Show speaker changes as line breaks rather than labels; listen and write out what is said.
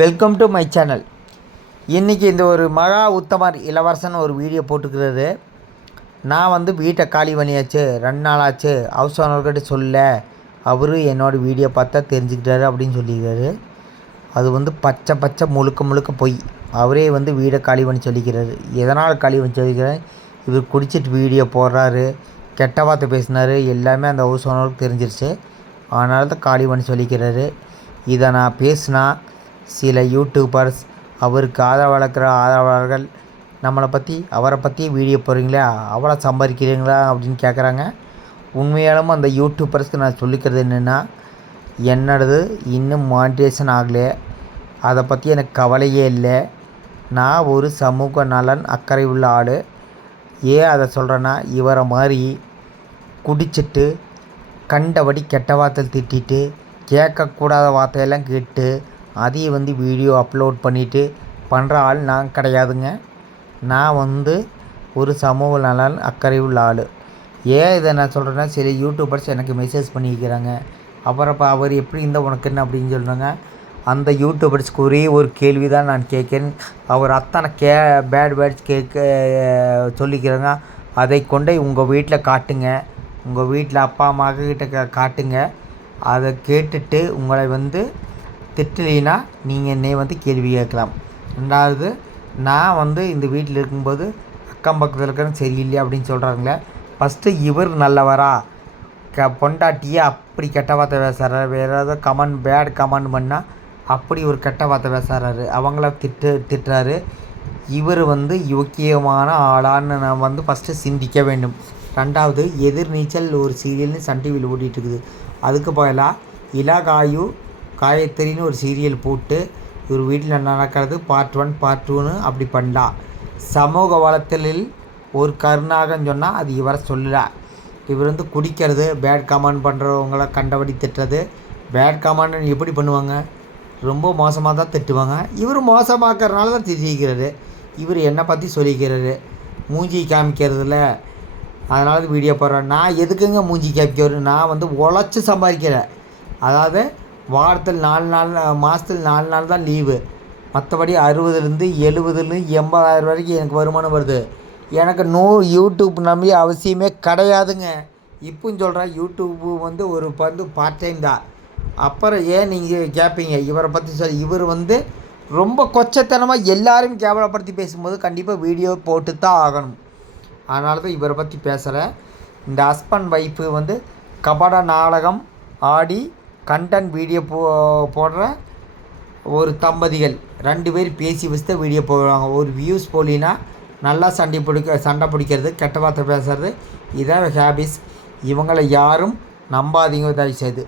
Welcome to my channel இன்றைக்கி இந்த ஒரு மகா உத்தமர் இளவரசன் ஒரு வீடியோ போட்டுக்கிறது நான் வந்து வீட்டை காலி பண்ணியாச்சு. ரெண்டு நாள் ஆச்சு. ஹவுஸ் ஓனர்கிட்ட சொல்ல அவரு என்னோடய வீடியோ பார்த்தா தெரிஞ்சுக்கிட்டாரு அப்படின்னு சொல்லிக்கிறாரு. அது வந்து பச்சை பச்சை முழுக்க முழுக்க பொய். அவரே வந்து வீடை காலி பண்ணி சொல்லிக்கிறாரு. எதனால் காலி பண்ணி சொல்லிக்கிறேன்? இவர் குடிச்சிட்டு வீடியோ போடுறாரு. கெட்ட வார்த்தை பேசினாரு. எல்லாமே அந்த ஹவுஸ் ஓனருக்கு தெரிஞ்சிருச்சு. அதனால தான் காலி பண்ணி சொல்லிக்கிறாரு. இதை நான் பேசினா சில யூடியூபர்ஸ் அவருக்கு ஆதரவு வளர்க்குற ஆதரவாளர்கள் நம்மளை பற்றி அவரை பற்றி வீடியோ போடுறீங்களா? அவ்வளோ சம்பாதிக்கிறீங்களா? அப்படின்னு கேட்குறாங்க உண்மையாலும் அந்த யூடியூபர்ஸ்க்கு நான் சொல்லிக்கிறது என்னென்னா என்னோடது இன்னும் மானிட்டேஷன் ஆகலை. அதை பற்றி எனக்கு கவலையே இல்லை. நான் ஒரு சமூக நலன் அக்கறை உள்ள ஆள். ஏன் அதை சொல்கிறேன்னா இவரை மாதிரி குடிச்சிட்டு கண்டபடி கெட்ட வார்த்தை திட்டிட்டு கேட்கக்கூடாத வார்த்தையெல்லாம் கேட்டு அதையும் வந்து வீடியோ அப்லோட் பண்ணிவிட்டு பண்ணுற ஆள் நான் கிடையாதுங்க. நான் வந்து ஒரு சமூக நலன் அக்கறை உள்ள ஆள். ஏன் இதை நான் சொல்கிறேன்னா சரி யூடியூபர்ஸ் எனக்கு மெசேஜ் பண்ணிக்கிறாங்க அப்புறம் இப்போ அவர் எப்படி இருந்தால் உனக்கு என்ன அப்படின்னு சொல்கிறாங்க அந்த யூடியூபர்ஸ்க்கு ஒரே ஒரு கேள்வி தான் நான் கேட்குறேன். அவர் அத்தனை கே பேட் பேட்ஸ் கேட்க சொல்லிக்கிறாங்க. அதை கொண்டே உங்கள் வீட்டில் காட்டுங்க. உங்கள் வீட்டில் அப்பா அம்மா கிட்ட காட்டுங்க. அதை கேட்டுட்டு உங்களை வந்து திட்டலைனா நீங்கள் என்னை வந்து கேள்வி கேட்கலாம். ரெண்டாவது நான் வந்து இந்த வீட்டில் இருக்கும்போது அக்கம் பக்கத்தில் இருக்கிறவங்க சரியில்லையா அப்படின்னு சொல்கிறாங்களே ஃபஸ்ட்டு இவர் நல்லவரா? க பொண்டாட்டியே அப்படி கெட்ட வார்த்தை பேசுகிறாரு வேறு ஏதாவது கமெண்ட் பேட் கமெண்ட் பண்ணால் அப்படி ஒரு கெட்ட வார்த்தை பேசுகிறாரு அவங்கள திட்டு திட்டுறாரு. இவர் வந்து யோக்கியமான ஆளான்னு நான் வந்து ஃபஸ்ட்டு சிந்திக்க வேண்டும். ரெண்டாவது எதிர்நீச்சல் ஒரு சீரியல்னு சன் டிவியில் ஓடிட்டு இருக்குது. அதுக்கு பதிலாக இலகாயு காயத்ரின்னு ஒரு சீரியல் போட்டு இவர் வீட்டில் நடக்கிறது? பார்ட் ஒன் பார்ட் டூன்னு அப்படி பண்ணலாம் சமூக வளத்தலில் ஒரு கருணாகன்னு சொன்னால் அது இவரை சொல்லலை. இவர் வந்து குடிக்கிறது பேட் கமெண்ட் பண்ணுறவங்கள கண்டபடி திட்டுறது பேட் கமாண்ட் எப்படி பண்ணுவாங்க? ரொம்ப மோசமாக தான் திட்டுவாங்க. இவர் மோசமாக்கறனால தான் திட்டிக்கிறாரு இவர் என்னை பற்றி சொல்லிக்கிறாரு. மூஞ்சி காமிக்கிறதுல. அதனால வீடியோ போடுறேன் நான் எதுக்குங்க மூஞ்சி காமிக்கிறேன் நான் வந்து உழைச்சி சம்பாதிக்கிறேன். அதாவது வாரத்தில் நாலு நாள் மாதத்தில் நாலு நாள் தான் லீவு மற்றபடி அறுபதுலேருந்து எழுபதுலேருந்து எண்பதாயிரம் வரைக்கும் எனக்கு வருமானம் வருது. எனக்கு நோ யூடியூப் நம்பி அவசியமே கிடையாதுங்க. இப்பவும் சொல்கிறேன் யூடியூப்பு வந்து ஒரு வந்து பார்ட் டைம் தான். அப்புறம் ஏன் நீங்கள் கேட்பீங்க இவரை பற்றி சொல் இவர் வந்து ரொம்ப கொச்சத்தனமாக எல்லாரும் கேவலப்படுத்தி பேசும்போது கண்டிப்பாக வீடியோ போட்டு தான் ஆகணும். அதனால தான் இவரை பற்றி பேசுகிறேன் இந்த ஹஸ்பண்ட் ஒய்ஃபு வந்து கபட நாடகம் ஆடி கண்டென்ட் வீடியோ போ போடுற ஒரு தம்பதிகள். ரெண்டு பேர் பேசி வச்சு தான் வீடியோ போடுவாங்க. ஒரு வியூஸ் போலினா நல்லா சண்டை பிடிக்க சண்டை பிடிக்கிறது கெட்ட வார்த்தை பேசுறது இதான் ஹேபிஸ் இவங்களை யாரும் நம்பாதீங்க தயவுசெய்து.